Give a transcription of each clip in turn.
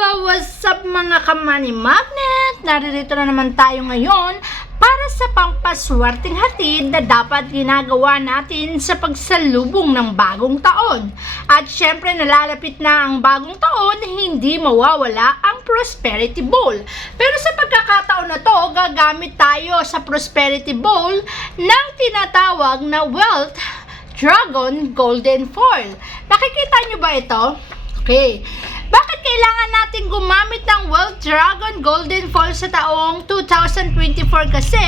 What's up mga kamani magnet? Naririto na naman tayo ngayon para sa pampaswerteng hatid na dapat ginagawa natin sa pagsalubong ng bagong taon. At syempre nalalapit na ang bagong taon, hindi mawawala ang Prosperity Bowl. Pero sa pagkakataon na to, gagamit tayo sa Prosperity Bowl ng tinatawag na Wealth Dragon Golden Foil. Nakikita nyo ba ito? Okay. Bakit kailangan natin gumamit ng Wealth Dragon Golden Foil sa taong 2024 kasi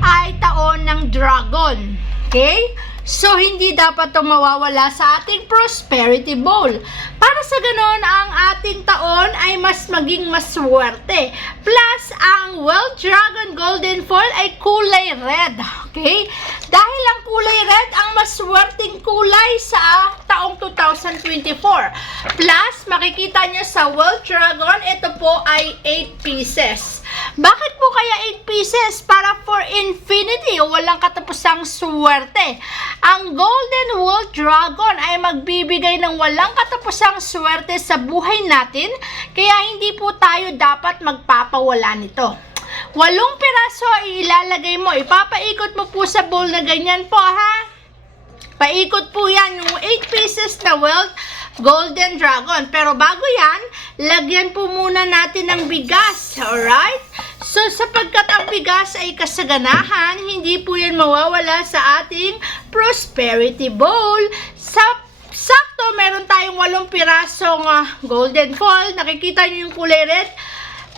ay taon ng dragon? Okay? So, hindi dapat itong mawawala sa ating Prosperity Bowl. Para sa ganon, ang ating taon ay mas maging maswerte. Plus, ang Wealth Dragon Golden Foil ay kulay red. Okay? Dahil ang kulay red ang maswerteng kulay sa taong 2024. Plus, makikita nyo sa Wealth Dragon, ito po ay 8 pieces. Bakit po kaya 8 pieces? Para for infinity o walang katapusang swerte. Ang Golden Wealth Dragon ay magbibigay ng walang katapusang swerte sa buhay natin, kaya hindi po tayo dapat magpapawala nito. 8 piraso ilalagay mo, ipapaikot mo po sa bowl na ganyan po ha. Paikot po yan yung 8 pieces na Wealth Golden Dragon. Pero bago yan, lagyan po muna natin ng bigas. Alright? So, sapagkat ang bigas ay kasaganahan, hindi po yan mawawala sa ating Prosperity Bowl. Sakto, meron tayong 8 pirasong golden foil. Nakikita nyo yung kulay red?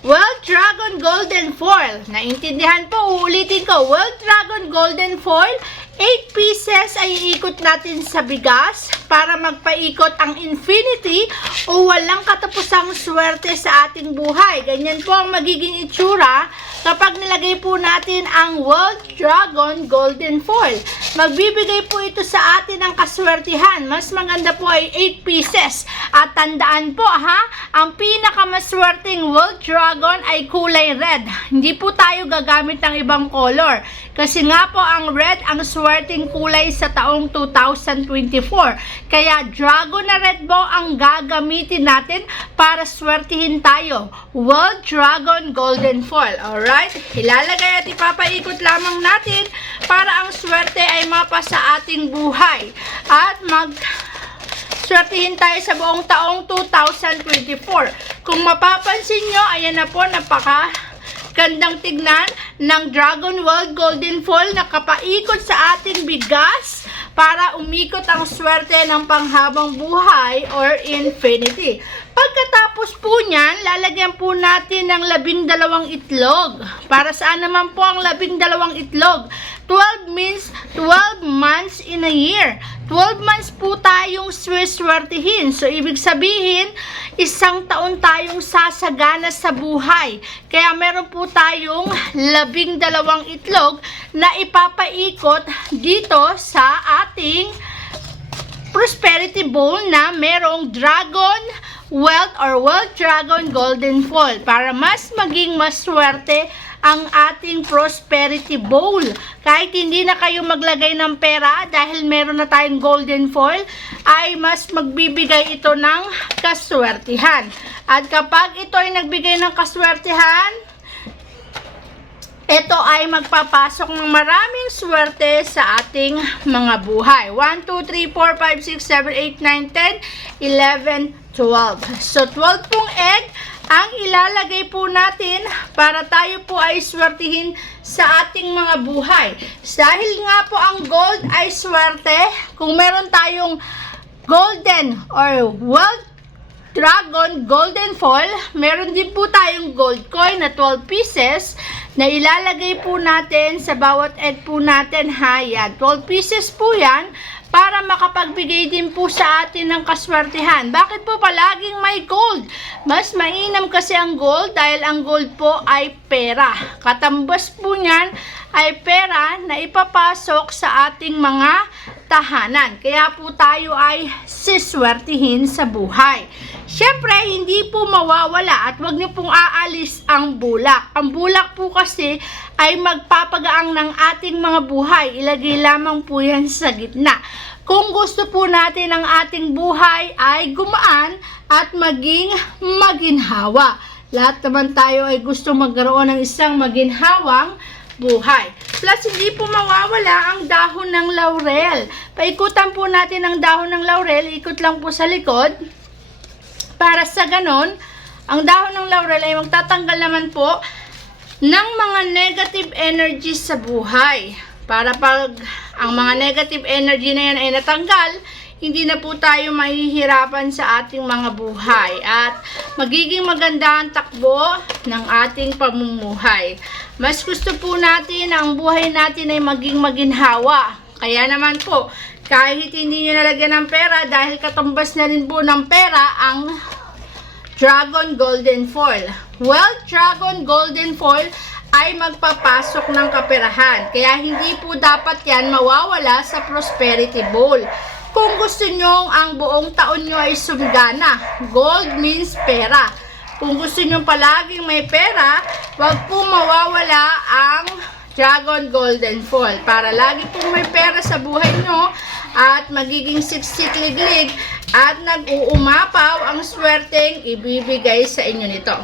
Wealth Dragon Golden Foil. Naintindihan po, uulitin ko. Wealth Dragon Golden Foil. 8 pieces ay iikot natin sa bigas para magpaikot ang infinity o walang katapusang swerte sa ating buhay. Ganyan po ang magiging itsura kapag nilagay po natin ang Wealth Dragon Golden Foil. Magbibigay po ito sa atin ng kaswertihan. Mas maganda po ay 8 pieces. At tandaan po ha, ang pinakamaswerteng Wealth Dragon ay kulay red. Hindi po tayo gagamit ng ibang color. Kasi nga po ang red ang swerteng kulay sa taong 2024. Kaya dragon na red po ang gagamitin natin para swertihin tayo. Wealth Dragon Golden Foil. Alright? Ilalagay at ipapaikot lamang natin para ang swerte ay mapa sa ating buhay. At swertihin tayo sa buong taong 2024. Kung mapapansin nyo, ayan na po, gandang tignan ng Dragon Wealth Golden Foil na kapaikot sa ating bigas para umikot ang swerte ng panghabang buhay or infinity. Pagkatapos po niyan, lalagyan po natin ng 12 itlog. Para saan naman po ang 12 itlog? 12 means 12 months in a year. 12 months po tayong swertihin. So, ibig sabihin, 1 taon tayong sasagana sa buhay. Kaya meron po tayong 12 itlog na ipapaikot dito sa ating Prosperity Bowl na merong Dragon Wealth or Wealth Dragon Golden Foil para mas maging maswerte ang ating Prosperity Bowl. Kahit hindi na kayo maglagay ng pera dahil meron na tayong golden foil, ay mas magbibigay ito ng kaswertihan. At kapag ito ay nagbigay ng kaswertihan, ito ay magpapasok ng maraming swerte sa ating mga buhay. 1, 2, 3, 4, 5, 6, 7, 8, 9, 10, 11, 12. So, 12 pong egg ang ilalagay po natin para tayo po ay swertihin sa ating mga buhay. Dahil nga po ang gold ay swerte, kung meron tayong golden or Wealth Dragon Golden Foil, meron din po tayong gold coin na 12 pieces na ilalagay po natin sa bawat egg po natin ha. Yan, 12 pieces po yan para makapagbigay din po sa atin ng kaswertihan. Bakit po palaging may gold? Mas mainam kasi ang gold dahil ang gold po ay pera. Katambas po niyan ay pera na ipapasok sa ating mga tahanan. Kaya po tayo ay siswertihin sa buhay. Siyempre, hindi po mawawala at huwag niyo pong aalis ang bulak. Ang bulak po kasi ay magpapagaang ng ating mga buhay. Ilagay lamang po yan sa gitna. Kung gusto po natin ang ating buhay ay gumaan at maging maginhawa. Lahat naman tayo ay gusto magkaroon ng isang maginhawang buhay. Plus, hindi po mawawala ang dahon ng laurel. Paikutan po natin ang dahon ng laurel. Ikot lang po sa likod. Para sa ganon, ang dahon ng laurel ay magtatanggal naman po ng mga negative energy sa buhay. Para pag ang mga negative energy na yan ay natanggal, hindi na po tayo mahihirapan sa ating mga buhay at magiging maganda ang takbo ng ating pamumuhay. Mas gusto po natin ang buhay natin ay maging maginhawa. Kaya naman po, kahit hindi nyo nalagyan ng pera, dahil katumbas na rin po ng pera ang Dragon Golden Foil. Well, Dragon Golden Foil ay magpapasok ng kaperahan. Kaya hindi po dapat yan mawawala sa Prosperity Bowl. Kung gusto nyo ang buong taon nyo ay sumigana, gold means pera. Kung gusto nyo palaging may pera, wag po mawawala ang Dragon Golden Foil. Para lagi pong may pera sa buhay nyo at magiging siksik-liglig at nag-uumapaw ang swerteng ibibigay sa inyo nito.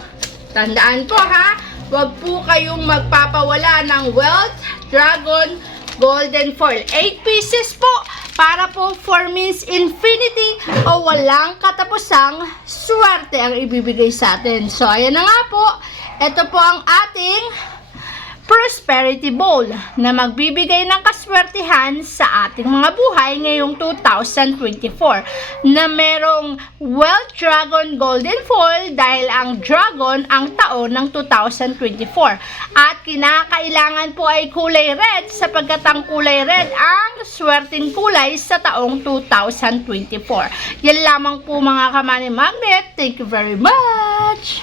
Tandaan po ha, wag po kayong magpapawala ng Wealth Dragon Golden Foil. 8 pieces po para po for means infinity o walang katapusang swerte ang ibibigay sa atin. So, ayan na nga po. Ito po ang ating Prosperity Bowl na magbibigay ng kaswertihan sa ating mga buhay ngayong 2024 na merong Wealth Dragon Golden Foil dahil ang dragon ang taon ng 2024 at kinakailangan po ay kulay red sapagkat ang kulay red ang swerteng kulay sa taong 2024. Yan lamang po mga Kamani Magnet. Thank you very much!